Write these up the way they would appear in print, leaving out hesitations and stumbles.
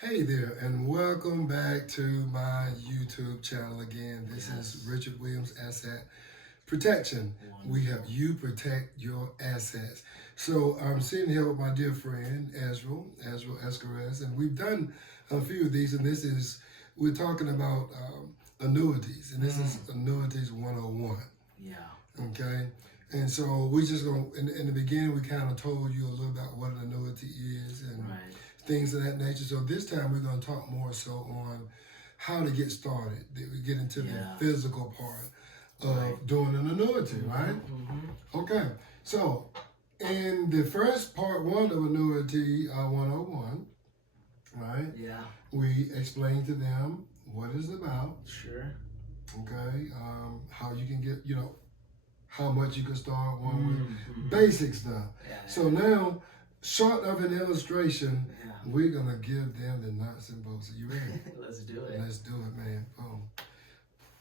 Hey there, and welcome back to my YouTube channel again. This is Yes. Richard Williams Asset Protection. We help Wonderful. you protect your assets. So I'm sitting here with my dear friend Ezra Escares, and we've done a few of these, and we're talking about annuities, and this is Annuities 101. Yeah. Okay? And so we just going in the beginning we kind of told you a little about what an annuity is and Right. things of that nature. So this time we're going to talk more so on how to get started. We get into the Yeah. physical part Right. of doing an annuity, right? Okay. So in the first part one of annuity 101, right, Yeah. we explain to them what it's about, Sure. okay, how you can get, how much you can start one with, Mm-hmm. basic stuff. Yeah. So now, short of an illustration, Yeah. we're gonna give them the nuts and bolts. Are you ready? Let's do it. Let's do it, man. Boom.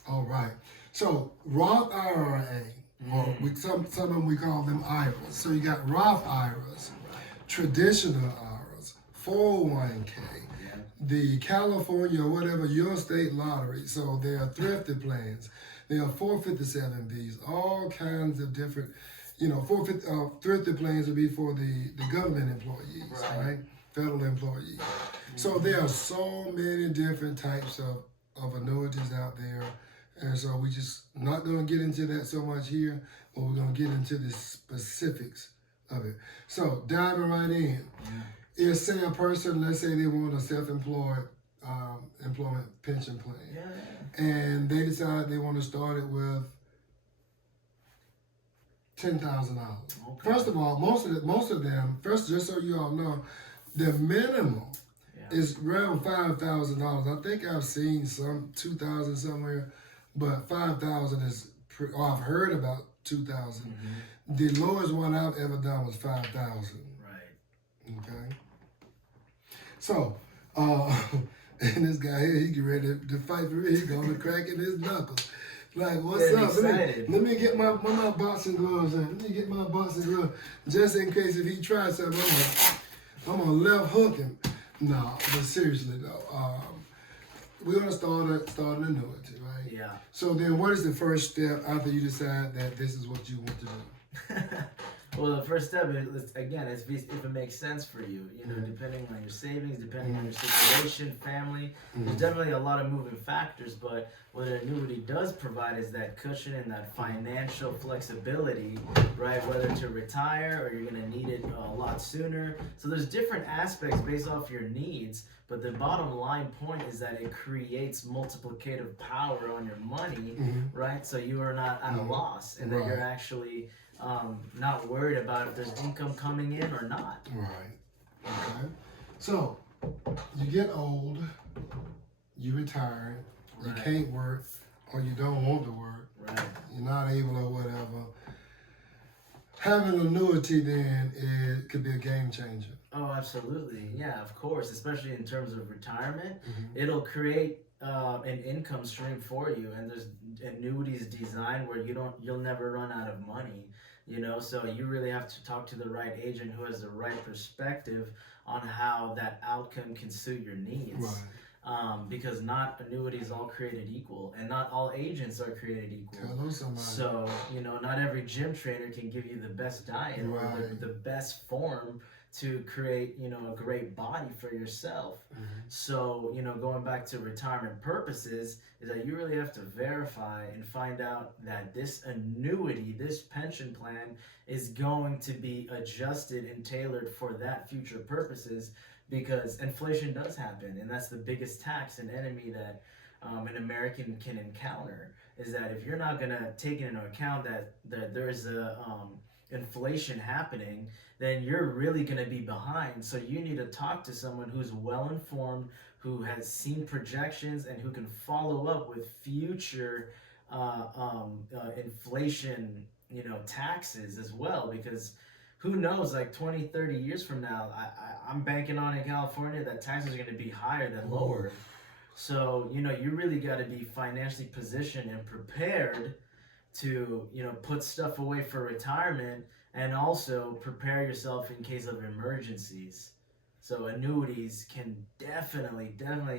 All right. So Roth IRA, or some of them we call them IRAs. So you got Roth IRAs, traditional IRAs, 401k, Yeah. the California or whatever your state lottery. So there are thrifted plans. There are 457Bs, all kinds of different, thrifted plans would be for the government employees, right? Federal employees. So there are so many different types of annuities out there. And so we just not going to get into that so much here, but we're going to get into the specifics of it. So diving right in. If say a person, let's say they want a self-employed employment pension plan, Yeah. and they decide they want to start it with $10,000. Okay. First of all, most of them, first, just so you all know, the minimum is around $5,000. I think I've seen some 2,000 somewhere, but 5,000 is. Or I've heard about 2,000. The lowest one I've ever done was 5,000. Right. Okay. So, and this guy here, he get ready to fight for me. He going to cracking his knuckles. Like, what's Getting up? excited. Let me get my boxing gloves in. Let me get my boxing gloves, just in case if he tries something, I'm gonna left hook him. No, but seriously though, we're gonna start an annuity, right? Yeah. So then, what is the first step after you decide that this is what you want to do? Well, the first step is, again, if it makes sense for you, depending on your savings, depending on your situation, family, there's definitely a lot of moving factors, but what an annuity does provide is that cushion and that financial flexibility, right? Whether to retire or you're going to need it a lot sooner. So there's different aspects based off your needs, but the bottom line point is that it creates multiplicative power on your money, right? So you are not at a loss, and that you're actually not worried about if there's income coming in or not. Right. Okay. So you get old, you retire, you can't work, or you don't want to work. Right. You're not able or whatever. Having an annuity then it could be a game changer. Oh, absolutely. Yeah, of course. Especially in terms of retirement, it'll create an income stream for you, and there's annuities designed where you'll never run out of money. So you really have to talk to the right agent who has the right perspective on how that outcome can suit your needs. Right. Because not annuities all created equal, and not all agents are created equal. Hello, somebody. So not every gym trainer can give you the best diet or the best form to create a great body for yourself. So going back to retirement purposes is that you really have to verify and find out that this annuity, this pension plan, is going to be adjusted and tailored for that future purposes, because inflation does happen, and that's the biggest tax and enemy that an American can encounter. Is that if you're not going to take into account that there's a inflation happening, then you're really going to be behind. So you need to talk to someone who's well informed, who has seen projections, and who can follow up with future inflation, taxes as well, because who knows, like 20, 30 years from now, I'm banking on in California that taxes are going to be higher than lower. So, you really got to be financially positioned and prepared to, put stuff away for retirement, and also prepare yourself in case of emergencies. So annuities can definitely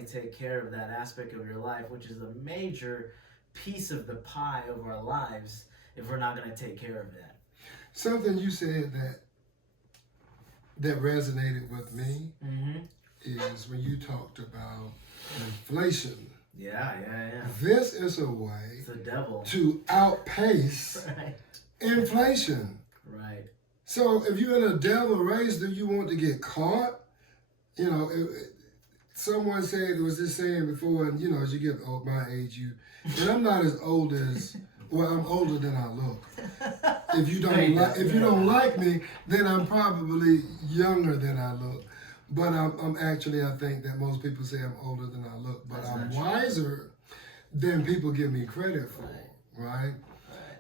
take care of that aspect of your life, which is a major piece of the pie of our lives if we're not going to take care of that. Something you said that resonated with me is when you talked about inflation. Yeah. This is a way It's the devil to outpace inflation. Right. So if you're in a devil race, do you want to get caught? You know, someone said, there was this saying before, and you know, as you get my age, and I'm not as old as, well, I'm older than I look. If you don't like me, then I'm probably younger than I look. But I'm actually, I think that most people say I'm older than I look, but I'm wiser than people give me credit for, right?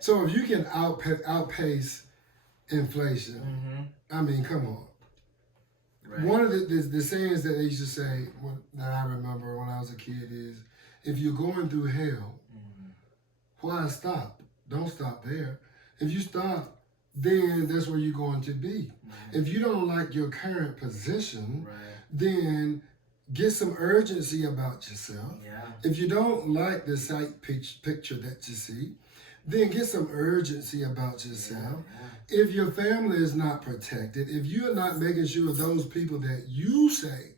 So if you can outpace inflation, I mean, come on. Right. One of the sayings that they used to say that I remember when I was a kid is, if you're going through hell, why stop? Don't stop there. If you stop, then that's where you're going to be. If you don't like your current position, then get some urgency about yourself. If you don't like the sight picture that you see, then get some urgency about yourself. If your family is not protected, if you're not making sure those people that you say,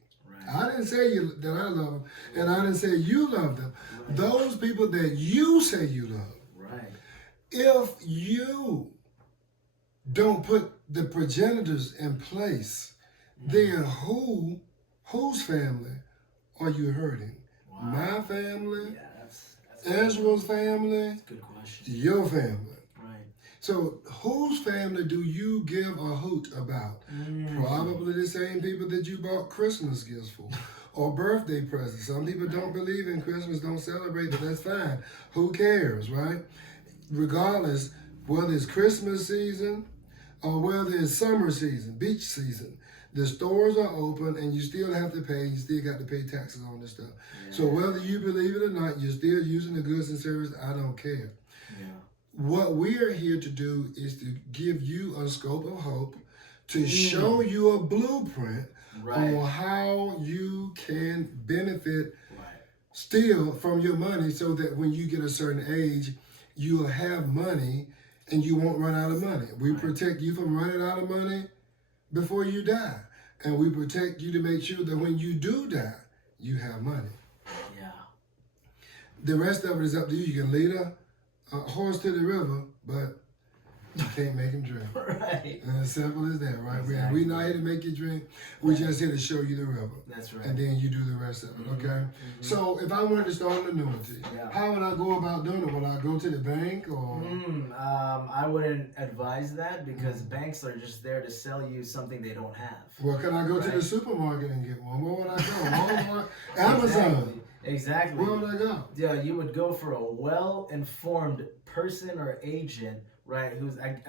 I didn't say that I love them, and I didn't say you love them, those people that you say you love, if you don't put the progenitors in place, then whose family are you hurting? My family? Ezra's family? Good question. Your family. So whose family do you give a hoot about? Probably the same people that you bought Christmas gifts for or birthday presents. Some people don't believe in Christmas, don't celebrate, but that's fine. Who cares, right? Regardless, whether it's Christmas season or whether it's summer season, beach season, the stores are open and you still have to pay. You still got to pay taxes on this stuff. So whether you believe it or not, you're still using the goods and services. I don't care. What we are here to do is to give you a scope of hope, to show you a blueprint on how you can benefit still from your money, so that when you get a certain age, you'll have money and you won't run out of money. We protect you from running out of money before you die. And we protect you to make sure that when you do die, you have money. The rest of it is up to you. You can lead a horse to the river, but you can't make him drink. And as simple as that, right? We're not here to make you drink. We're just here to show you the river. That's right. And then you do the rest of it, okay? So if I wanted to start an annuity, how would I go about doing it? Would I go to the bank or? I wouldn't advise that, because banks are just there to sell you something they don't have. Well, can I go to the supermarket and get one? Where would I go? Walmart? Amazon? Exactly. Where would I go? Yeah, you would go for a well-informed person or agent, right? Who's been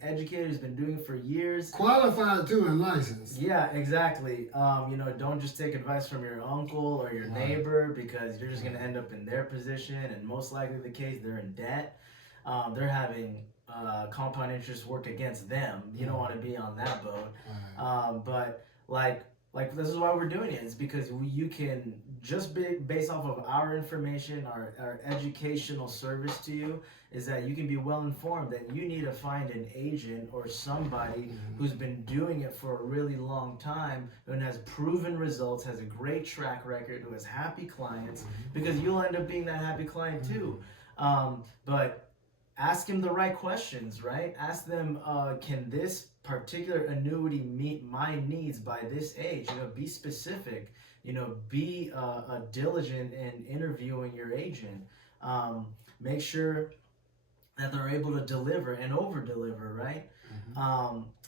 educated, who's been doing it for years. Qualified too and licensed. Yeah, exactly. Don't just take advice from your uncle or your neighbor, because you're just going to end up in their position, and most likely the case, they're in debt. They're having compound interest work against them. You don't want to be on that boat. But this is why we're doing it. It's because you can just based off of our information, our educational service to you, is that you can be well informed that you need to find an agent or somebody who's been doing it for a really long time and has proven results, has a great track record, who has happy clients, because you'll end up being that happy client too. But ask him the right questions, right? Ask them, can this particular annuity meet my needs by this age? Be specific. Be diligent in interviewing your agent. Make sure that they're able to deliver and over deliver, right?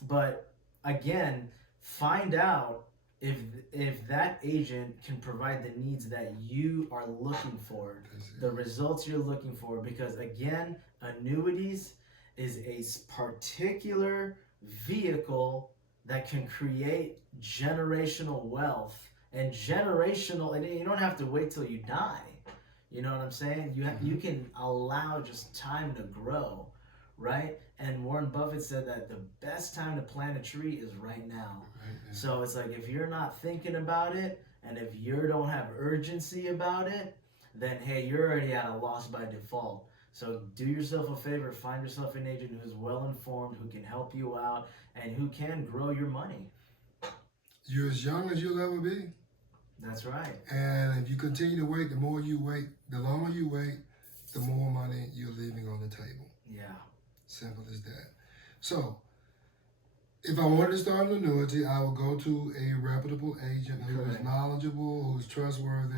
But again, find out if that agent can provide the needs that you are looking for, the results you're looking for. Because again, annuities is a particular vehicle that can create generational wealth and you don't have to wait till you die. You know what I'm saying? You can allow just time to grow, right? And Warren Buffett said that the best time to plant a tree is right now. So it's like, if you're not thinking about it, and if you don't have urgency about it, then hey, you're already at a loss by default. So do yourself a favor, find yourself an agent who's well informed, who can help you out, and who can grow your money. You're as young as you'll ever be. That's right. And if you continue to wait, the more you wait, the longer you wait, the more money you're leaving on the table. Yeah. Simple as that. So, if I wanted to start an annuity, I would go to a reputable agent who is knowledgeable, who's trustworthy,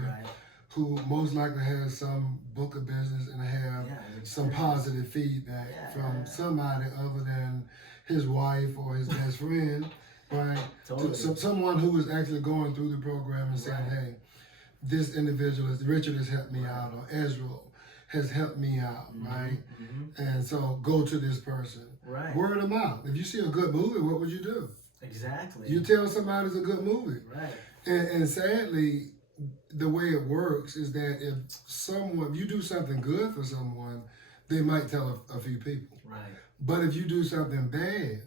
who most likely has some book of business and have some positive feedback from somebody other than his wife or his best friend, right? Totally. Someone who is actually going through the program and saying, hey, this individual, Richard has helped me out, or Ezra has helped me out, right? And so go to this person. Right. Word of mouth. If you see a good movie, what would you do? Exactly. You tell somebody it's a good movie. Right. And sadly, the way it works is that if you do something good for someone, they might tell a few people. Right. But if you do something bad,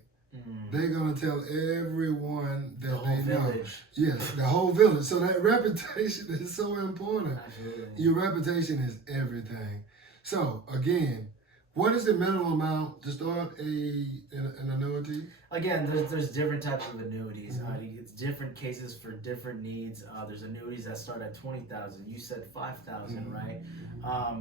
they're going to tell everyone that they know. Yes, the whole village. So that reputation is so important. Absolutely. Your reputation is everything. So, again, what is the minimum amount to start an annuity? Again, there's different types of annuities. It's different cases for different needs. There's annuities that start at $20,000. You said $5,000, right?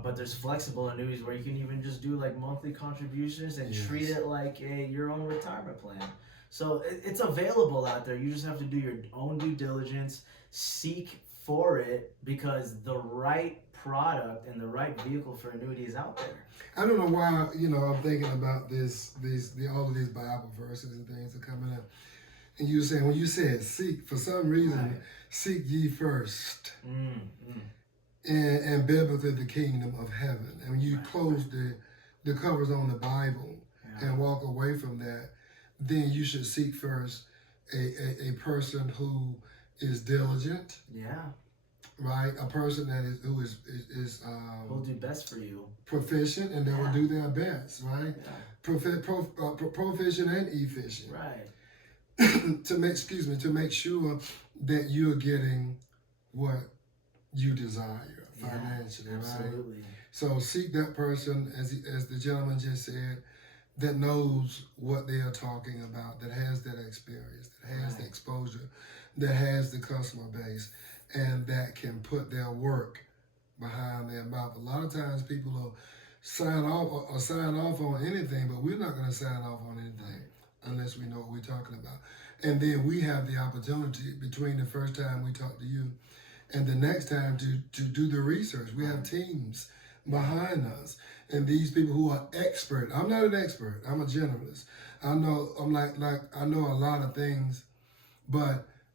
But there's flexible annuities where you can even just do like monthly contributions and treat it like your own retirement plan. So it's available out there. You just have to do your own due diligence, seek for it, because the right product and the right vehicle for annuity is out there. I don't know why, I'm thinking about all of these Bible verses and things are coming up. And you were saying, when you said seek, for some reason, seek ye first and biblically the kingdom of heaven. And when you close the covers on the Bible and walk away from that, then you should seek first a person who is diligent. Yeah. Right, a person that who is will do best for you, proficient, and they will do their best, right? Proficient and efficient, right? to make sure that you're getting what you desire financially, absolutely. Right? So seek that person, as the gentleman just said, that knows what they are talking about, that has that experience, that has the exposure, that has the customer base, and that can put their work behind their mouth. A lot of times people will sign off on anything, but we're not going to sign off on anything unless we know what we're talking about. And then we have the opportunity between the first time we talk to you and the next time to do the research. We have teams behind us, and these people who are expert. I'm not an expert. I'm a generalist. I know I know a lot of things,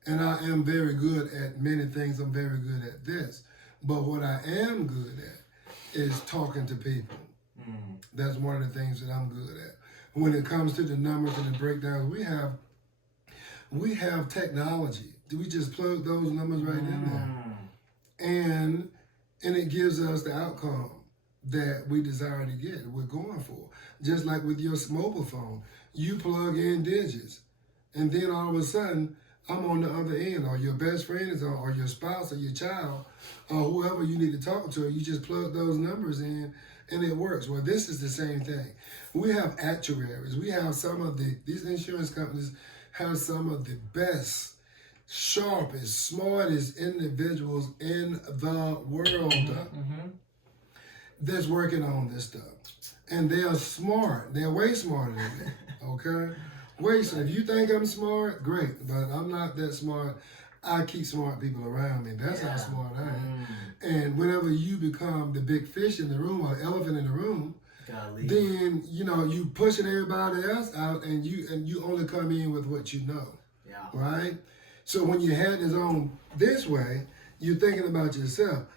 and I am very good at many things. I'm very good at this. But what I am good at is talking to people. That's one of the things that I'm good at. When it comes to the numbers and the breakdowns, we have technology. We just plug those numbers right in there. And it gives us the outcome that we desire to get, we're going for. Just like with your mobile phone, you plug in digits, and then all of a sudden, I'm on the other end, or your best friend is on, or your spouse, or your child, or whoever you need to talk to. You just plug those numbers in, and it works. Well, this is the same thing. We have actuaries. We have these insurance companies have some of the best, sharpest, smartest individuals in the world that's working on this stuff. And they are smart. They're way smarter than me, okay? So if you think I'm smart, great, but I'm not that smart. I keep smart people around me. That's how smart I am. And whenever you become the big fish in the room or the elephant in the room, then you pushing everybody else out, and you only come in with what you know. Yeah. Right? So when your head is on this way, you're thinking about yourself.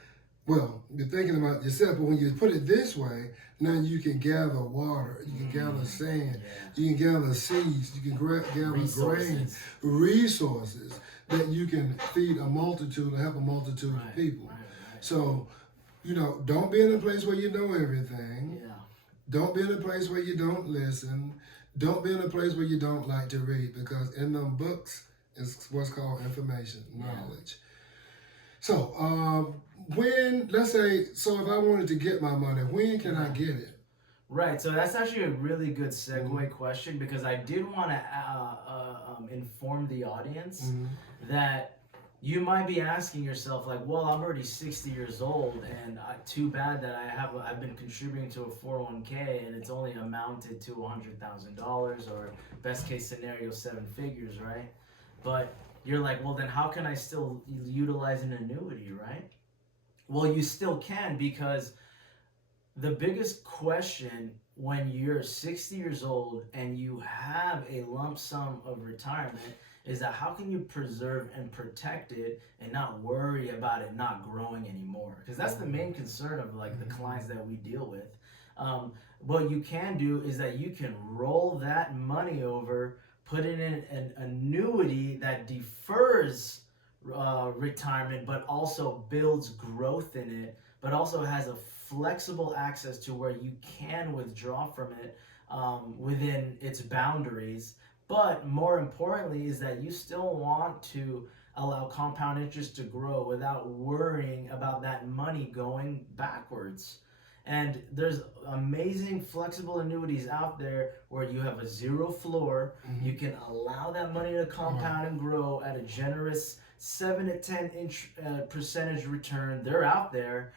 Well, you're thinking about yourself, but when you put it this way, now you can gather water, you can gather sand, you can gather seeds, you can gather grain, resources that you can feed a multitude or help a multitude of people. So, don't be in a place where you know everything. Don't be in a place where you don't listen. Don't be in a place where you don't like to read, because in them books is what's called information, knowledge. So, when, let's say, so if I wanted to get my money, when can I get it? Right, so that's actually a really good segue question, because I did want to inform the audience that you might be asking yourself, like, well, I'm already 60 years old, and too bad that I've been contributing to a 401k and it's only amounted to $100,000, or best case scenario 7 figures, right? But you're like, well, then how can I still utilize an annuity, right? Well, you still can, because the biggest question when you're 60 years old and you have a lump sum of retirement is that how can you preserve and protect it and not worry about it not growing anymore? Because that's the main concern of like the clients that we deal with. What you can do is that you can roll that money over, put it in an annuity that defers retirement, but also builds growth in it, but also has a flexible access to where you can withdraw from it within its boundaries. But more importantly is that you still want to allow compound interest to grow without worrying about that money going backwards. And there's amazing flexible annuities out there where you have a zero floor. You can allow that money to compound and grow at a generous 7 to 10 percentage return. They're out there.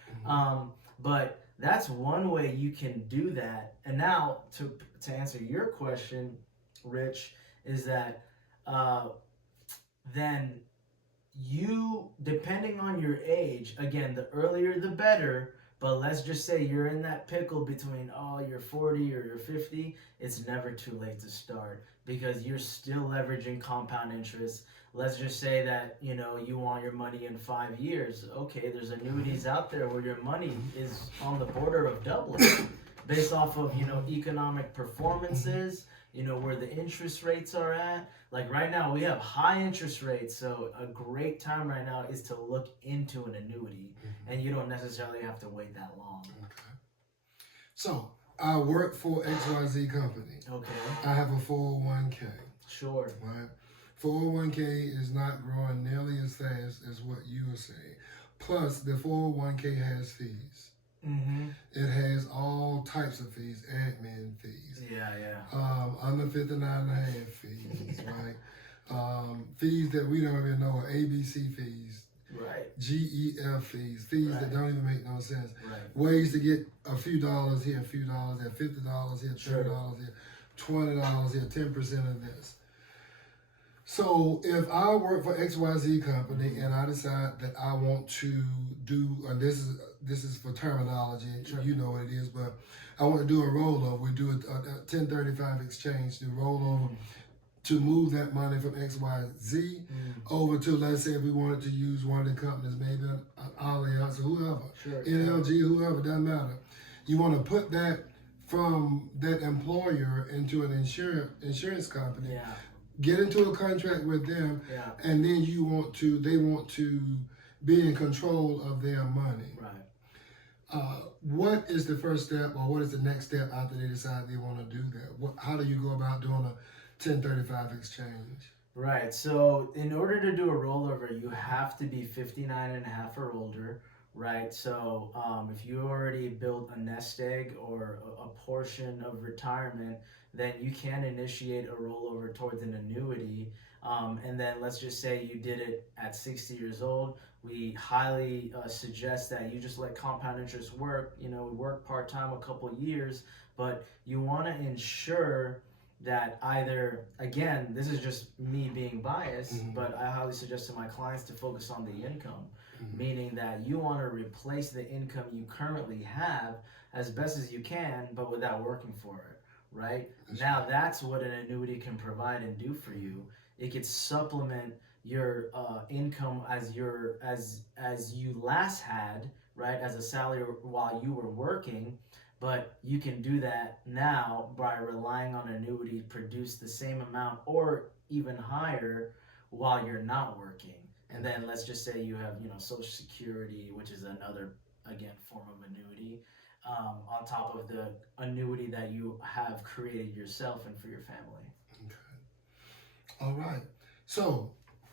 But that's one way you can do that. And now to answer your question, Rich, is that then you, depending on your age, again, the earlier the better, but let's just say you're in that pickle between, oh, you're 40 or you're 50, it's never too late to start, because you're still leveraging compound interest. Let's just say that, you know, you want your money in 5 years. Okay, there's annuities out there where your money is on the border of doubling based off of, you know, economic performances, you know, where the interest rates are at. Like right now, we have high interest rates, so a great time right now is to look into an annuity, and you don't necessarily have to wait that long. Okay. So, I work for XYZ company. Okay. I have a 401k. Sure. Right? 401k is not growing nearly as fast as what you are saying. Plus, the 401k has fees. It has all types of fees, admin fees. Under 59 and a half fees, right? Fees that we don't even know are ABC fees. Right. GEF fees that don't even make no sense. Right. Ways to get a few dollars here, a few dollars there, $50 here, $30 here, $20 here, 10% of this. So if I work for XYZ company and I decide that I want to do, and this is for terminology, you know what it is, but I want to do a rollover. We do a 1035 exchange to roll over to move that money from XYZ over to, let's say if we wanted to use one of the companies, maybe an Allianz or whoever, NLG, whoever, doesn't matter. You want to put that from that employer into an insurance company. Get into a contract with them, and then they want to be in control of their money. Right. What is the first step, or what is the next step after they decide they want to do that? How do you go about doing a 1035 exchange? Right. So in order to do a rollover, you have to be 59 and a half or older. Right. So if you already built a nest egg or a portion of retirement, then you can initiate a rollover towards an annuity. And then let's just say you did it at 60 years old. We highly suggest that you just let compound interest work. You know, work part-time a couple years, but you want to ensure that either, again, this is just me being biased, but I highly suggest to my clients to focus on the income, meaning that you want to replace the income you currently have as best as you can, but without working for it. Right? Now that's what an annuity can provide and do for you. It could supplement your income as you last had, right, as a salary while you were working, but you can do that now by relying on annuity to produce the same amount or even higher while you're not working. And then let's just say you have, you know, Social Security, which is another, again, form of annuity. on top of the annuity that you have created yourself and for your family. Okay. All right. So,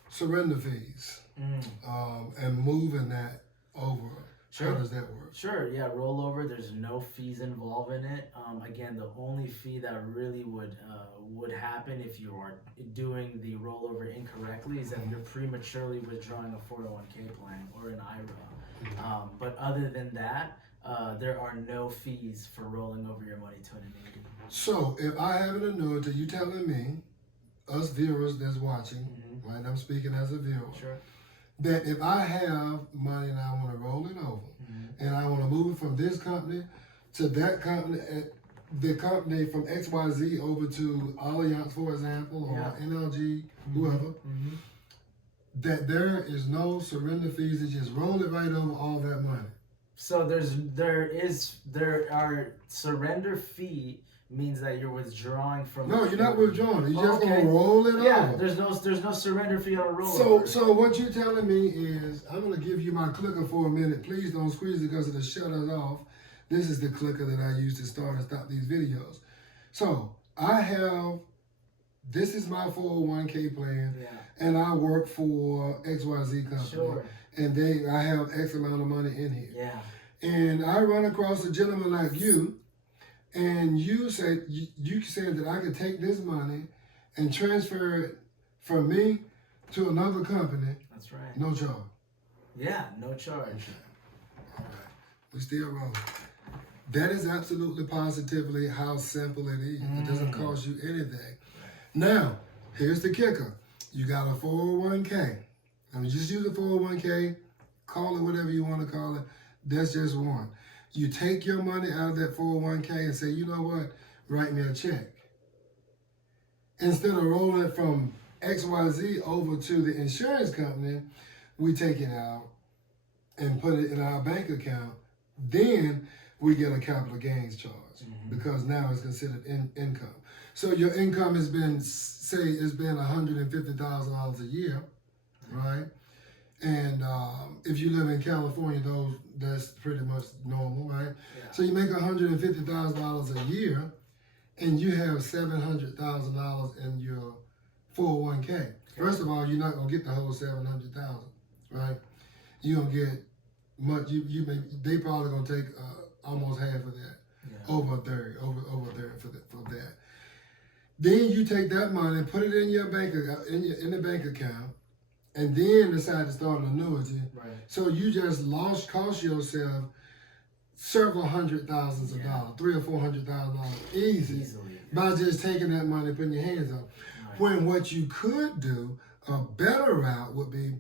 surrender fees and moving that over. Sure. How does that work? Sure, yeah, rollover. There's no fees involved in it. Again, the only fee that really would happen if you are doing the rollover incorrectly is if you're prematurely withdrawing a 401k plan or an IRA. But other than that, there are no fees for rolling over your money to an annuity. So, if I have an annuity, you telling me, us viewers that's watching, right? I'm speaking as a viewer. Sure. That if I have money and I want to roll it over, and I want to move it from this company to that company, the company from XYZ over to Allianz, for example, or NLG, whoever, that there is no surrender fees. They just roll it right over all that money. So there are surrender fee means that you're withdrawing from. No, you're not withdrawing. You're just gonna roll it over. Yeah, there's no surrender fee on a rollover. So what you're telling me is, I'm gonna give you my clicker for a minute. Please don't squeeze it because it'll shut us off. This is the clicker that I use to start and stop these videos. So this is my 401k plan, and I work for XYZ company. Sure. And I have X amount of money in here. Yeah. And I run across a gentleman like you, and you said that I could take this money and transfer it from me to another company. That's right. No charge. Yeah, no charge. All right. We still rolling. That is absolutely positively how simple it is. It doesn't cost you anything. Now, here's the kicker. You got a 401k. I mean, just use a 401k, call it whatever you want to call it. That's just one. You take your money out of that 401k and say, you know what, write me a check. Instead of rolling it from XYZ over to the insurance company, we take it out and put it in our bank account. Then we get a capital gains charge because now it's considered income. So your income has been, say, it's been $150,000 a year, right? And if you live in California, that's pretty much normal, right? Yeah. So you make $150,000 a year, and you have $700,000 in your 401k. Okay. First of all, you're not gonna get the whole $700,000, right? You don't get much. They probably gonna take almost half of that, over a third for that. Then you take that money and put it in your bank in the bank account. And then decide to start an annuity. Right. So you just cost yourself several hundred thousands of dollars, $300,000 or $400,000 easily by just taking that money and putting your hands on. Right. When what you could do, a better route would be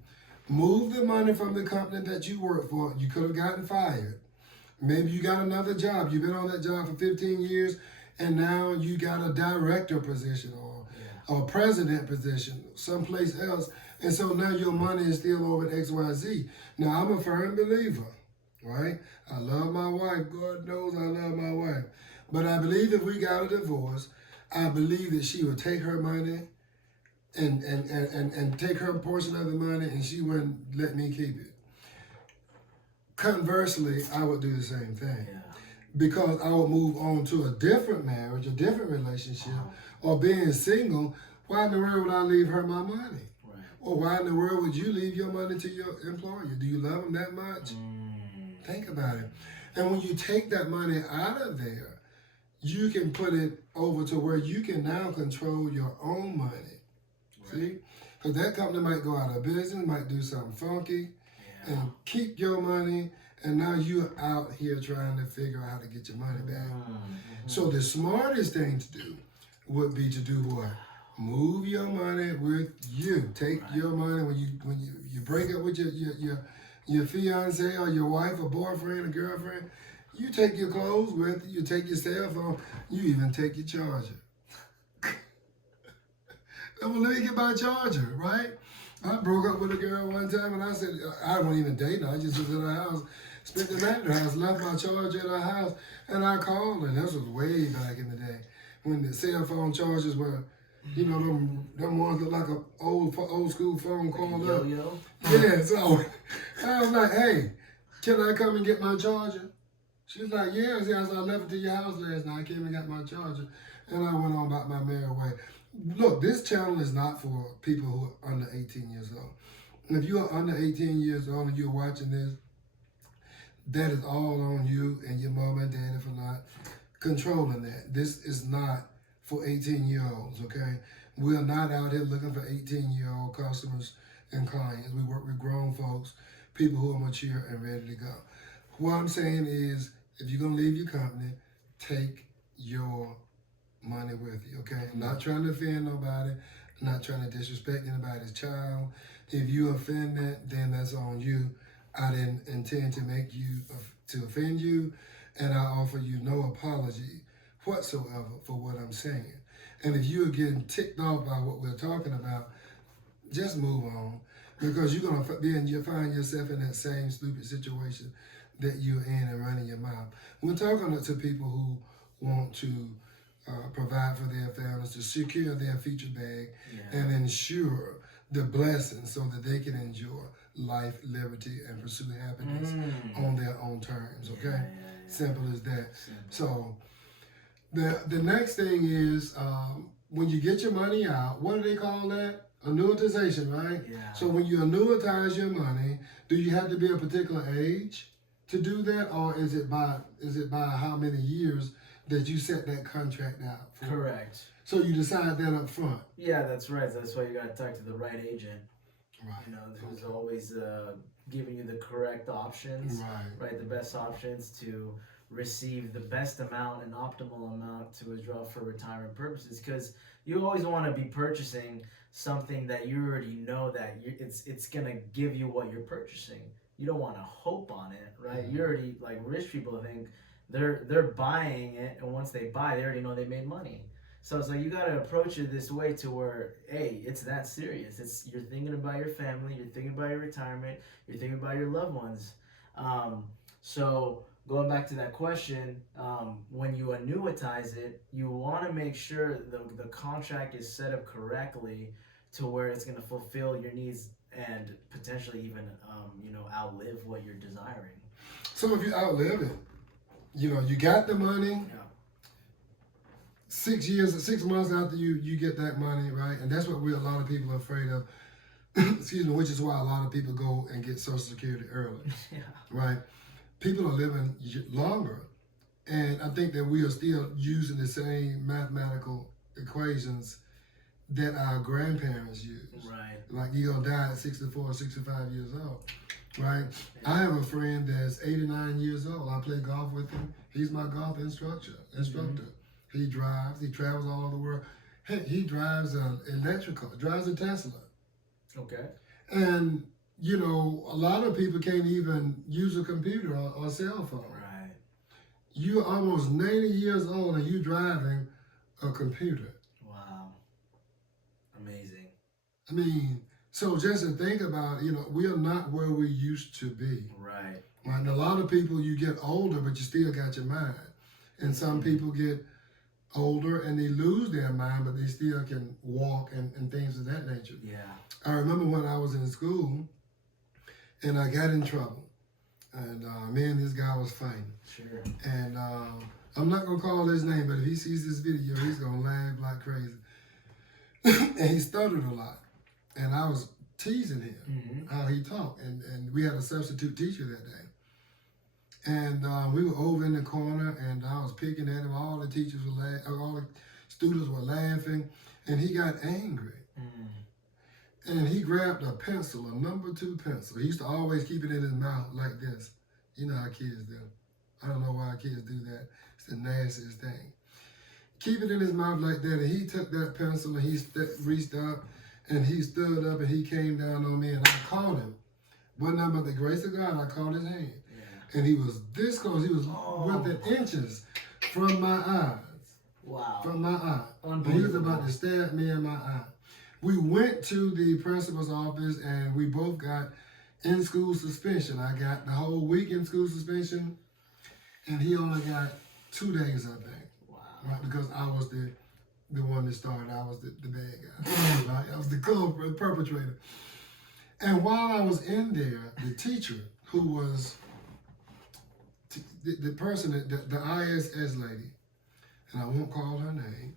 move the money from the company that you work for. You could have gotten fired. Maybe you got another job. You've been on that job for 15 years, and now you got a director position or a president position someplace else. And so now your money is still over at XYZ. Now, I'm a firm believer, right? I love my wife. God knows I love my wife. But I believe if we got a divorce, I believe that she would take her money and take her portion of the money, and she wouldn't let me keep it. Conversely, I would do the same thing. Yeah. Because I would move on to a different marriage, a different relationship, or being single. Why in the world would I leave her my money? Or why in the world would you leave your money to your employer? Do you love them that much? Think about it. And when you take that money out of there, you can put it over to where you can now control your own money. Right. See? Because that company might go out of business, might do something funky, and keep your money, and now you're out here trying to figure out how to get your money back. So the smartest thing to do would be to do what? Move your money with you. Take your money when you break up with your fiance or your wife or boyfriend or girlfriend. You take your clothes with you. You take your cell phone. You even take your charger. Well, let me get my charger, right? I broke up with a girl one time and I said, I wasn't even dating her. I just was in her house, spent the night at her house, left my charger at her house, and I called her. This was way back in the day when the cell phone chargers were, you know, them ones look like an old school phone called up. Yeah, so I was like, hey, can I come and get my charger? She's like, yeah. See, I said, I left it to your house last night. I came and got my charger, and I went on about my merry way. Look, this channel is not for people who are under 18 years old. And if you are under 18 years old and you're watching this, that is all on you and your mom and daddy for not controlling that. This is not for 18-year-olds, okay? We are not out here looking for 18-year-old customers and clients. We work with grown folks, people who are mature and ready to go. What I'm saying is, if you're going to leave your company, take your money with you, okay? I'm not trying to offend nobody. I'm not trying to disrespect anybody's child. If you offend that, then that's on you. I didn't intend to make you, to offend you, and I offer you no apology whatsoever for what I'm saying. And if you're getting ticked off by what we're talking about, just move on, because you're gonna you find yourself in that same stupid situation that you're in and running your mouth. We're talking to people who want to provide for their families, to secure their future bag, and ensure the blessings so that they can enjoy life, liberty, and pursue happiness on their own terms. Okay, simple as that. So the next thing is when you get your money out, what do they call that? Annuitization, right? Yeah. So when you annuitize your money, do you have to be a particular age to do that, or is it by how many years that you set that contract out for? Correct. So you decide that up front. Yeah, that's right. That's why you got to talk to the right agent. Right. You know, who's always giving you the correct options, right? The best options to receive the best amount and optimal amount to withdraw for retirement purposes. Because you always want to be purchasing something that you already know that it's gonna give you what you're purchasing. You don't want to hope on it, right? You already, like rich people think they're buying it, and once they buy, they already know they made money. So it's like you gotta approach it this way to where, hey, it's that serious. You're thinking about your family, you're thinking about your retirement, you're thinking about your loved ones. So going back to that question, when you annuitize it, you want to make sure the contract is set up correctly to where it's going to fulfill your needs and potentially even outlive what you're desiring. So if you outlive it, you got the money. Yeah. 6 months after you get that money, right? And that's what a lot of people are afraid of. Excuse me, which is why a lot of people go and get Social Security early. Yeah. Right? People are living longer. And I think that we are still using the same mathematical equations that our grandparents used. Right. Like you're gonna die at 64 or 65 years old. Right? Yeah. I have a friend that's 89 years old. I play golf with him. He's my golf instructor. He drives, he travels all over the world. Heck, he drives an electrical, drives a Tesla. Okay. And, a lot of people can't even use a computer or a cell phone. Right. You're almost 90 years old and you're driving a computer. Wow. Amazing. I mean, so just to think about, we are not where we used to be. Right. And a lot of people, you get older, but you still got your mind. And some people get older and they lose their mind, but they still can walk and things of that nature. Yeah. I remember when I was in school and I got in trouble. And me and this guy was fighting. Sure. And I'm not going to call his name, but if he sees this video, he's going to laugh like crazy. And he stuttered a lot. And I was teasing him how he talked. And we had a substitute teacher that day. And we were over in the corner, and I was picking at him. All the teachers were laughing, all the students were laughing, and he got angry. And he grabbed a pencil, a number 2 pencil. He used to always keep it in his mouth like this. You know how kids do. I don't know why kids do that. It's the nastiest thing. Keep it in his mouth like that, and he took that pencil and he reached up, and he stood up, and he came down on me, and I caught him. But not by the grace of God, I caught his hand. And he was this close. He was within inches from my eyes. Wow. From my eye. Unbelievable. And he was about to stab me in my eye. We went to the principal's office and we both got in-school suspension. I got the whole week in school suspension, and he only got 2 days, I think. Wow. Right? Because I was the one that started. I was the bad guy. Right? I was the culprit, perpetrator. And while I was in there, the teacher, who was the person, the ISS lady, and I won't call her name,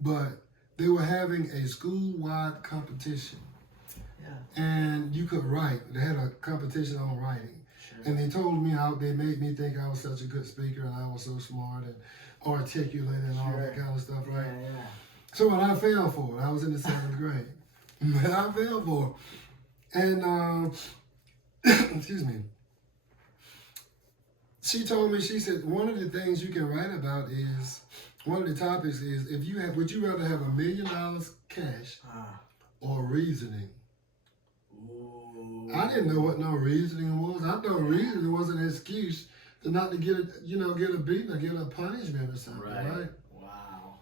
but they were having a school-wide competition. Yeah. And you could write. They had a competition on writing. Sure. And they told me how they made me think I was such a good speaker and I was so smart and articulate and all that kind of stuff, right? Yeah, yeah. So when I fell for it, I was in the 7th grade. But I fell for it. And, excuse me. She told me, she said, one of the things you can write about is, one of the topics is, would you rather have $1 million cash or reasoning? Ooh. I didn't know what no reasoning was. I thought reasoning was an excuse to not to get a beating or get a punishment or something, right? Wow.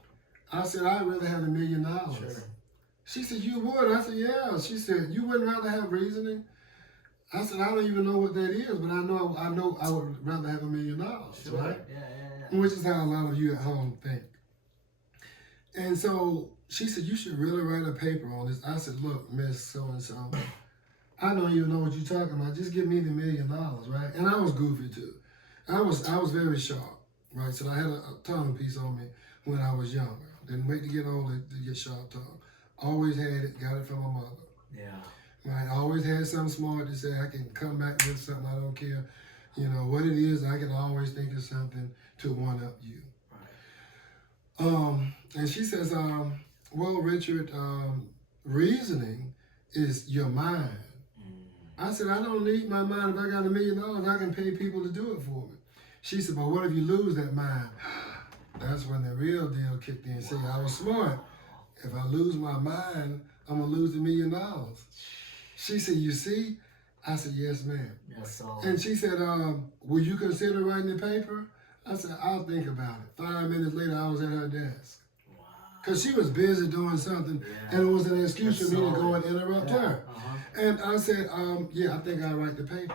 I said, I'd rather have $1 million. Sure. She said, you would? I said, yeah. She said, you wouldn't rather have reasoning? I said, I don't even know what that is, but I know I would rather have $1 million, Sure. right? Yeah. Which is how a lot of you at home think. And so she said, you should really write a paper on this. I said, look, Miss So-and-so, I don't even know what you're talking about. Just give me the $1 million, right? And I was goofy too. I was very sharp, right? So I had a tongue piece on me when I was younger. Didn't wait to get older to get sharp tongue. Always had it, got it from my mother. Yeah. Right, I always had something smart to say. I can come back with something. I don't care, what it is. I can always think of something to one up you. Right. And she says, well, Richard, reasoning is your mind. I said, I don't need my mind. If I got $1 million, I can pay people to do it for me. She said, but what if you lose that mind? That's when the real deal kicked in. See, I was smart. If I lose my mind, I'm gonna lose $1 million. She said, you see? I said, yes, ma'am. Yes, so. And she said, will you consider writing the paper? I said, I'll think about it. 5 minutes later, I was at her desk. Wow. Because she was busy doing something, and it was an excuse for me to go and interrupt her. Uh-huh. And I said, yeah, I think I'll write the paper.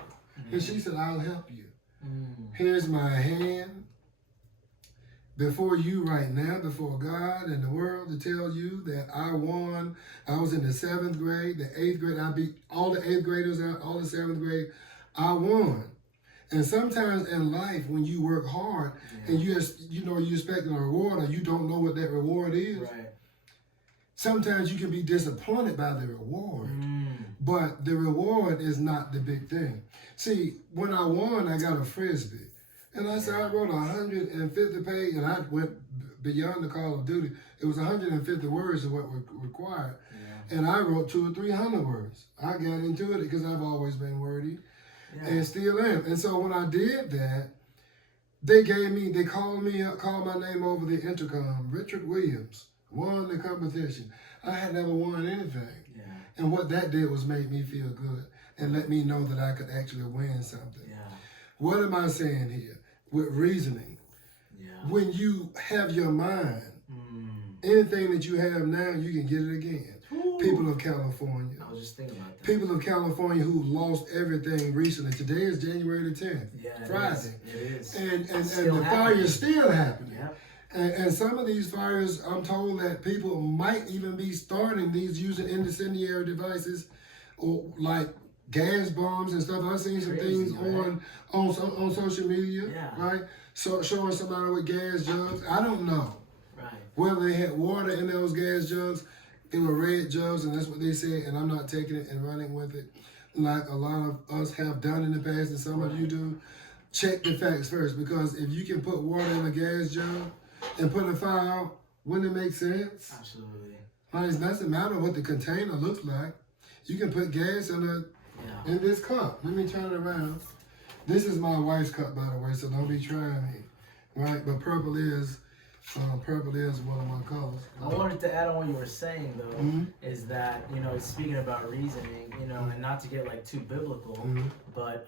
And she said, I'll help you. Here's my hand before you right now, before God and the world, to tell you that I won. I was in the 7th grade, the 8th grade. I beat all the 8th graders out, all the 7th grade. I won. And sometimes in life, when you work hard and you expect a reward, or you don't know what that reward is, right. Sometimes you can be disappointed by the reward. But the reward is not the big thing. See, when I won, I got a Frisbee. And I said, I wrote 150 pages, and I went beyond the Call of Duty. It was 150 words of what was required. Yeah. And I wrote 200 or 300 words. I got into it because I've always been wordy and still am. And so when I did that, they called me up, called my name over the intercom. Richard Williams won the competition. I had never won anything. Yeah. And what that did was make me feel good and let me know that I could actually win something. Yeah. What am I saying here? With reasoning. Yeah. When you have your mind, anything that you have now, you can get it again. Ooh. People of California. I was just thinking about that. People of California who lost everything recently. Today is January the 10th. Yeah, Friday. It is. And the fire is still happening. Yeah. And some of these fires, I'm told that people might even be starting these using incendiary devices, or like gas bombs and stuff. I've seen some things on social media, right? So showing somebody with gas jugs. I don't know whether they had water in those gas jugs. They were red jugs, and that's what they said. And I'm not taking it and running with it, like a lot of us have done in the past, and some of you do. Check the facts first, because if you can put water in a gas jug and put a fire out, wouldn't it make sense? Absolutely. It doesn't matter what the container looks like. You can put gas in this cup. Let me turn it around. This is my wife's cup, by the way, so don't be trying me, right? But purple is one of my colors. I wanted to add on what you were saying, though, is that, speaking about reasoning, and not to get like too biblical, but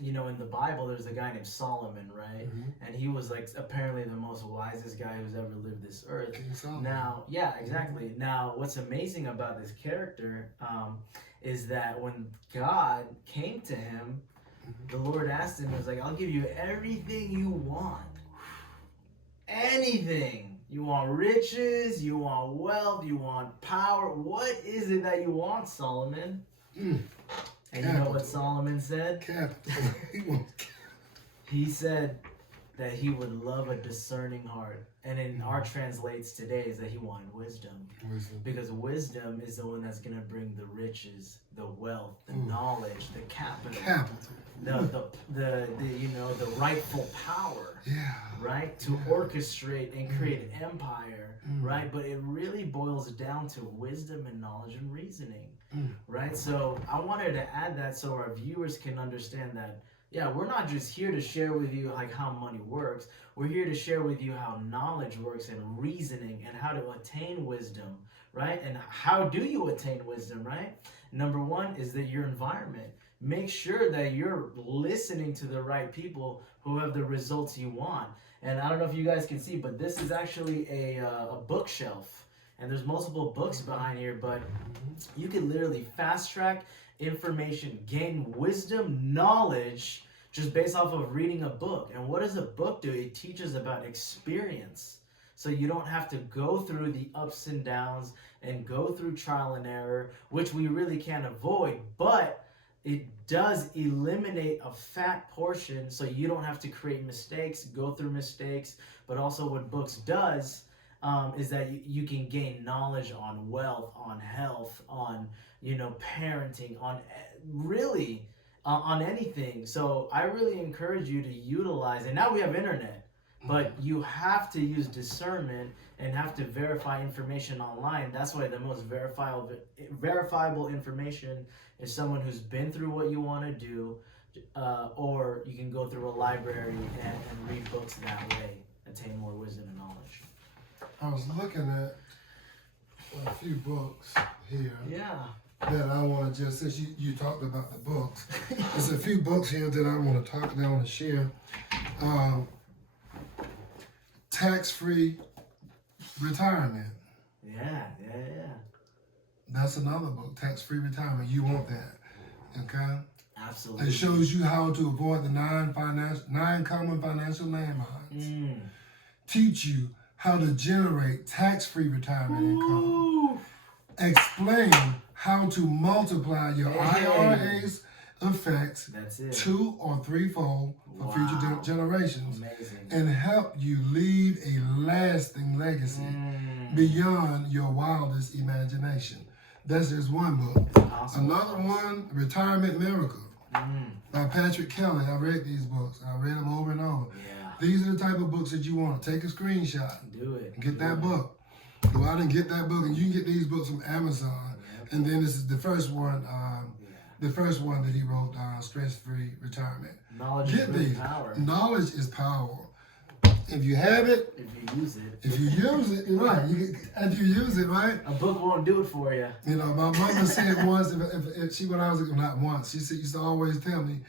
in the Bible, there's a guy named Solomon, right? And he was like apparently the most wisest guy who's ever lived this earth. King Solomon. Now, yeah, exactly. Now, what's amazing about this character is that when God came to him, the Lord asked him, was like, I'll give you everything you want. Anything. You want riches, you want wealth, you want power. What is it that you want, Solomon? And Capital. you know what Solomon said? Capital. He wants capital. He said that he would love a discerning heart. And in our translates today is that he wanted wisdom. Because wisdom is the one that's going to bring the riches, the wealth, the knowledge, the capital. The the rightful power. Yeah. Right? To orchestrate and create an empire. Right? But it really boils down to wisdom and knowledge and reasoning. Right? So I wanted to add that so our viewers can understand that, yeah, we're not just here to share with you like how money works. We're here to share with you how knowledge works and reasoning and how to attain wisdom, right? And how do you attain wisdom, right? Number one is that your environment. Make sure that you're listening to the right people who have the results you want. And I don't know if you guys can see, but this is actually a bookshelf. And there's multiple books behind here, but you can literally fast track information, gain wisdom, knowledge, just based off of reading a book. And what does a book do? It teaches about experience. So you don't have to go through the ups and downs and go through trial and error, which we really can't avoid, but it does eliminate a fat portion so you don't have to create mistakes, go through mistakes. But also what books does is that you can gain knowledge on wealth, on health, on parenting, on really on anything. So I really encourage you to utilize, and now we have internet, but you have to use discernment and have to verify information online. That's why the most verifiable information is someone who's been through what you want to do, or you can go through a library and read books that way, attain more wisdom and knowledge. I was looking at a few books here. Yeah. That I want to just, since you talked about the books, there's a few books here that I want to share. Tax-free retirement. Yeah. That's another book, Tax-free retirement. You want that, okay? Absolutely. It shows you how to avoid the nine common financial landmines. Teach you how to generate tax-free retirement income. Explain how to multiply your IRA's effects two or threefold for future generations. Amazing. And help you leave a lasting legacy beyond your wildest imagination. That's just one book. Awesome. Another one, Retirement Miracle by Patrick Kelly. I read these books. I read them over and over. Yeah. These are the type of books that you want to take a screenshot. Do it. Get that book. Go out and get that book, and you can get these books from Amazon. And then this is the first one. The first one that he wrote, Stress-Free Retirement. Knowledge is really power. Knowledge is power. If you have it, if you use it, right. If you use it, right. A book won't do it for you. You know, my mother said once, if she, when I was, not once, she said, used to always tell me,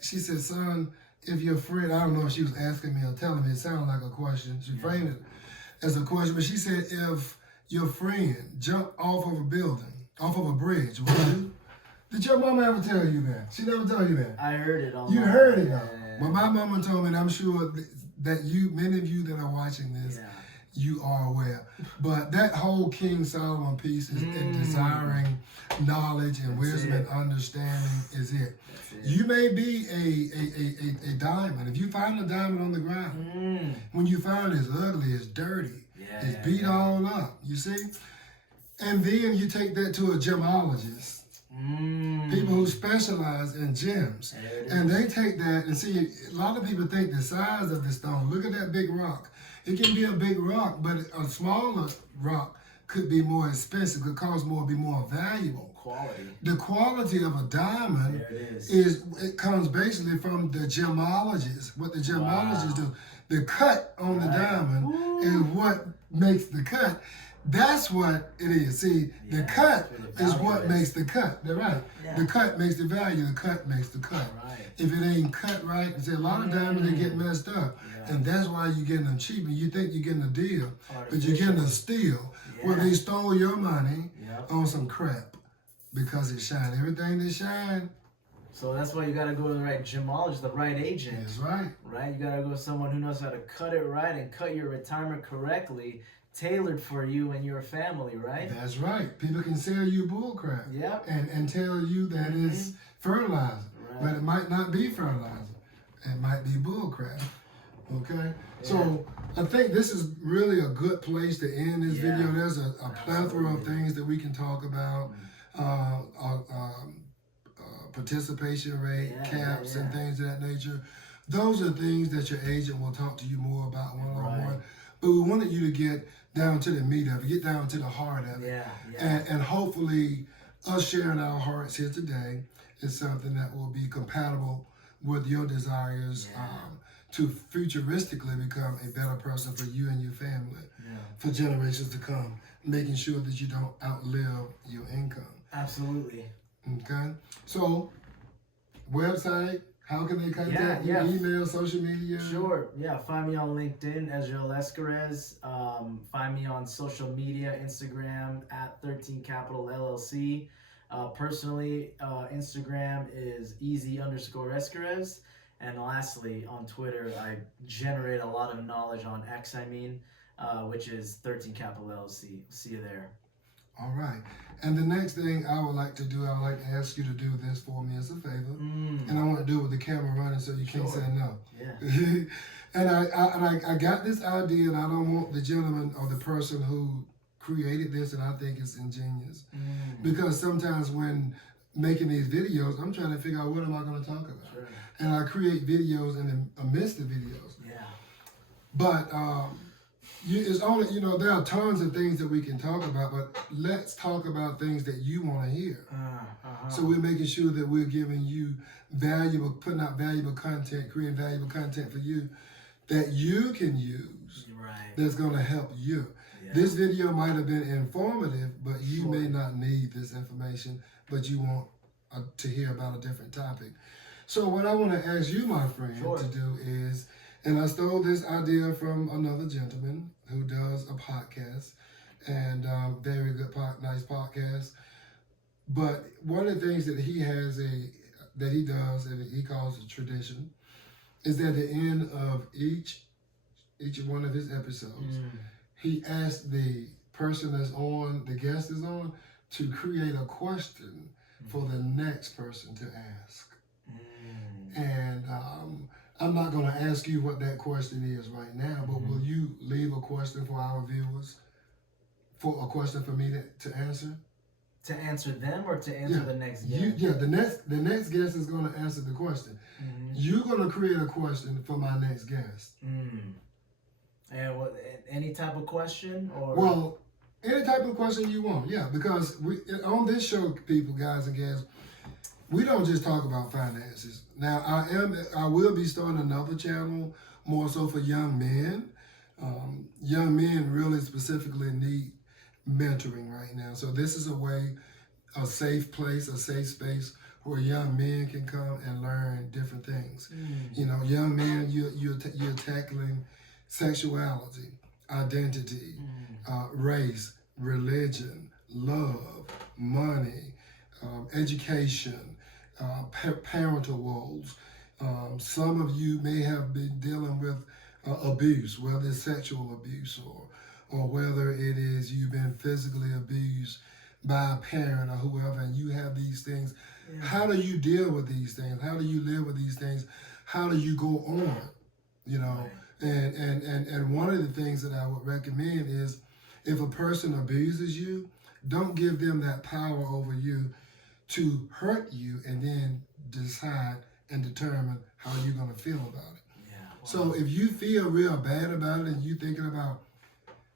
she said, son, if your friend, I don't know if she was asking me or telling me, it sounded like a question. She framed it as a question, but she said, if your friend jumped off of a building, off of a bridge, what do you do? Did your mama ever tell you that? She never told you that. I heard it. You heard it, though. But my mama told me, and I'm sure that many of you that are watching this, you are aware. But that whole King Solomon piece is in desiring knowledge and wisdom and understanding is it. You may be a diamond. If you find a diamond on the ground, when you find it, it's ugly, it's dirty, it's beat all up, you see? And then you take that to a gemologist. People who specialize in gems. And they take that and see, a lot of people think the size of the stone. Look at that big rock. It can be a big rock, but a smaller rock could be more expensive, could cost more, be more valuable. Quality. The quality of a diamond it comes basically from the gemologist. What the gemologists do, the cut on the diamond is what makes the cut. That's what it is. See, the cut is what makes the cut. They're right. The cut makes the value. The cut makes the cut. If it ain't cut right, see, a lot of diamonds, they get messed up. And that's why you're getting them cheap. And you think you're getting a deal, but you're getting a steal. Well, they stole your money on some crap because it shine. Everything that shine. So that's why you got to go to the right gemologist, the right agent. That's right. Right? You got to go to someone who knows how to cut it right and cut your retirement correctly, tailored for you and your family, right? That's right. People can sell you bullcrap and tell you that it's fertilizer, but it might not be fertilizer. it might be bullcrap. Okay, so I think this is really a good place to end this video. There's a plethora of things that we can talk about, participation rate, caps, and things of that nature. Those are things that your agent will talk to you more about one-on-one. But we wanted you to get down to the meat of it, get down to the heart of it. And hopefully us sharing our hearts here today is something that will be compatible with your desires to futuristically become a better person for you and your family for generations to come, making sure that you don't outlive your income. Absolutely. Okay? So, website, how can they contact you? Email, social media? Sure. Yeah. Find me on LinkedIn, Ezreal Escarez. Find me on social media, Instagram at 13 Capital LLC. Personally, Instagram is easy_Escarez. And lastly, on Twitter, I generate a lot of knowledge on X, which is 13 Capital LLC. See you there. All right. And the next thing I would like to do, I would like to ask you to do this for me as a favor. And I want to do it with the camera running so you can't say no. Yeah. And I got this idea, and I don't want the gentleman or the person who created this, and I think it's ingenious. Because sometimes when making these videos, I'm trying to figure out what am I going to talk about. Sure. And I create videos and amidst the videos. Yeah. But it's only, there are tons of things that we can talk about, but let's talk about things that you want to hear. So we're making sure that we're giving you putting out valuable content, creating valuable content for you that you can use. That's going to help you. This video might have been informative, but you may not need this information, but you want to hear about a different topic. So what I want to ask you, my friend, to do is, and I stole this idea from another gentleman who does a podcast, and very good, nice podcast. But one of the things that he has that he does, and he calls a tradition, is that at the end of each one of his episodes, he asks the person that's on, the guest is on, to create a question for the next person to ask. And I'm not going to ask you what that question is right now, but will you leave a question for our viewers, for a question for me to answer? To answer them or to answer the next guest? The next guest is going to answer the question. You're going to create a question for my next guest. And any type of question? Or? Well, any type of question you want, because on this show, people, guys and gals, we don't just talk about finances. Now, I will be starting another channel more so for young men. Young men really specifically need mentoring right now. So this is a safe place, a safe space where young men can come and learn different things. Young men, you're tackling sexuality, identity, race, religion, love, money, education, parental woes. Some of you may have been dealing with abuse, whether it's sexual abuse or whether it is you've been physically abused by a parent or whoever, and you have these things. How do you deal with these things? How do you live with these things? How do you go on? And one of the things that I would recommend is if a person abuses you, don't give them that power over you to hurt you and then decide and determine how you're going to feel about it. So if you feel real bad about it and you're thinking about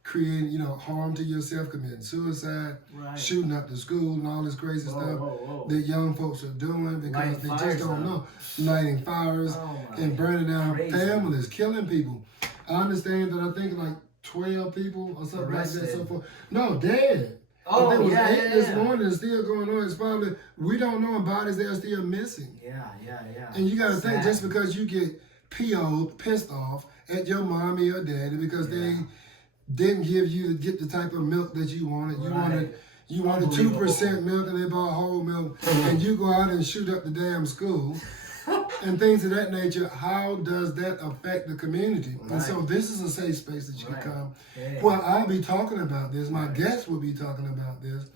creating, harm to yourself, committing suicide, shooting up the school and all this crazy stuff that young folks are doing because they just don't know, lighting fires and burning down families, killing people. I understand that I think like 12 people or something like that so far. No, dead. I think it was 8 this morning and still going on. It's probably, we don't know, and bodies that are still missing. And you got to think, just because you get pissed off at your mommy or daddy because they didn't get the type of milk that you wanted. You wanted 2% milk and they bought whole milk, and you go out and shoot up the damn school and things of that nature. How does that affect the community? And so this is a safe space that you can come. Well, I'll be talking about this. My guests will be talking about this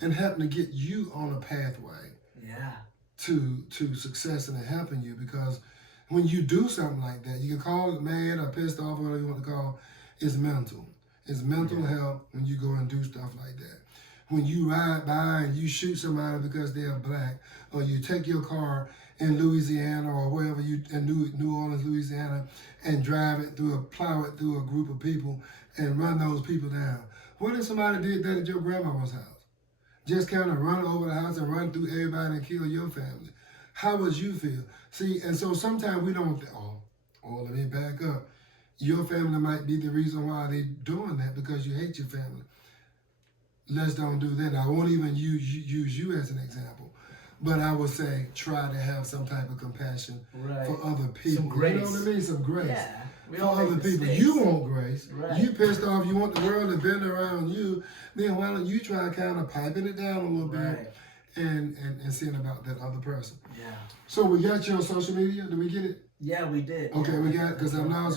and helping to get you on a pathway to success and helping you, because when you do something like that, you can call it mad or pissed off, whatever you want to call it, it's mental. It's mental health when you go and do stuff like that. When you ride by and you shoot somebody because they're black, or you take your car in Louisiana or wherever you in New Orleans, Louisiana, and plow it through a group of people and run those people down. What if somebody did that at your grandmama's house? Just kind of run over the house and run through everybody and kill your family. How would you feel? See, and so sometimes we don't think, let me back up. Your family might be the reason why they're doing that, because you hate your family. Let's don't do that. I won't even use you as an example. But I would say try to have some type of compassion for other people. Some grace. You know what I mean? Some grace. Yeah. For other people. You want grace. Right. You pissed off, you want the world to bend around you, then why don't you try kind of piping it down a little bit and seeing about that other person. Yeah. So we got you on social media? Did we get it? Yeah, we did. Okay, we got it, because I'm now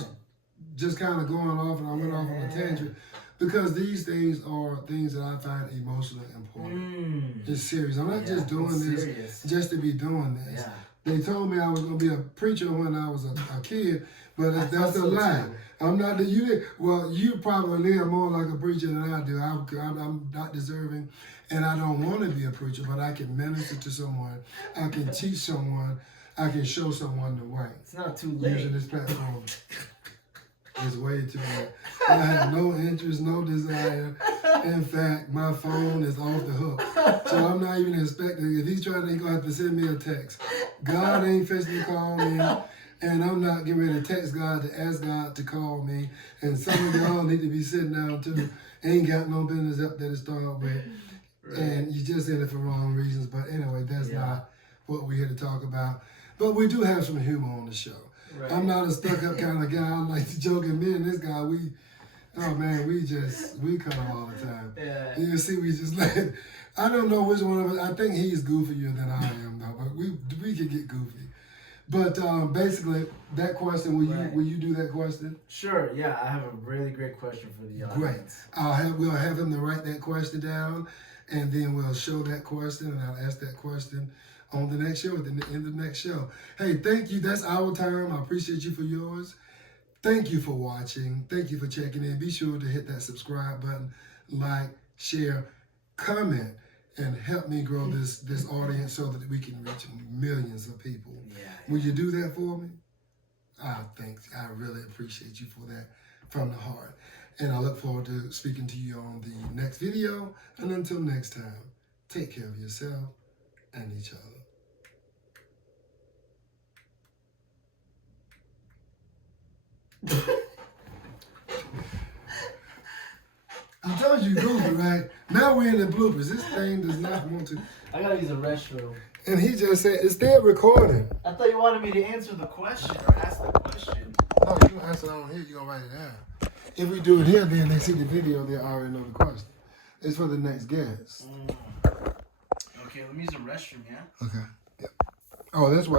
just kind of going off, and I went off on a tangent. Because these things are things that I find emotionally important. It's serious. I'm not just doing this just to be doing this. Yeah. They told me I was going to be a preacher when I was a kid, but that's a lie. I'm not the you. Well, you probably live more like a preacher than I do. I'm not deserving, and I don't want to be a preacher, but I can minister to someone. I can teach someone. I can show someone the way. It's not too late. Using this platform. It's way too late. I have no interest, no desire. In fact, my phone is off the hook. So I'm not even expecting, if he's trying, he's going to have to send me a text. God ain't fixing to call me, and I'm not getting ready to text God to ask God to call me. And some of y'all need to be sitting down too. Ain't got no business up there to start with. Right. And you're just in it for wrong reasons. But anyway, that's not what we're here to talk about. But we do have some humor on the show. Right. I'm not a stuck-up kind of guy. I'm like the joking. Me and this guy, we come all the time. Yeah. You see, we just like, I don't know which one of us. I think he's goofier than I am, though. But we could get goofy. But basically, that question, will you do that question? Sure. Yeah, I have a really great question for the audience. Great. We'll have him to write that question down, and then we'll show that question, and I'll ask that question on the next show, at the end of the next show. Hey, thank you. That's our time. I appreciate you for yours. Thank you for watching. Thank you for checking in. Be sure to hit that subscribe button, like, share, comment, and help me grow this audience so that we can reach millions of people. Yeah. Will you do that for me? I really appreciate you for that from the heart. And I look forward to speaking to you on the next video. And until next time, take care of yourself and each other. I told you goofy, right? Now we're in the bloopers. This thing does not want to. I gotta use the restroom. And he just said, it's still recording. I thought you wanted me to answer the question or ask the question. No, you don't answer it on here. You're going to write it down. If we do it here, then they see the video, they already know the question. It's for the next guest. Okay, let me use the restroom, yeah? Okay. Yep. Oh, that's why.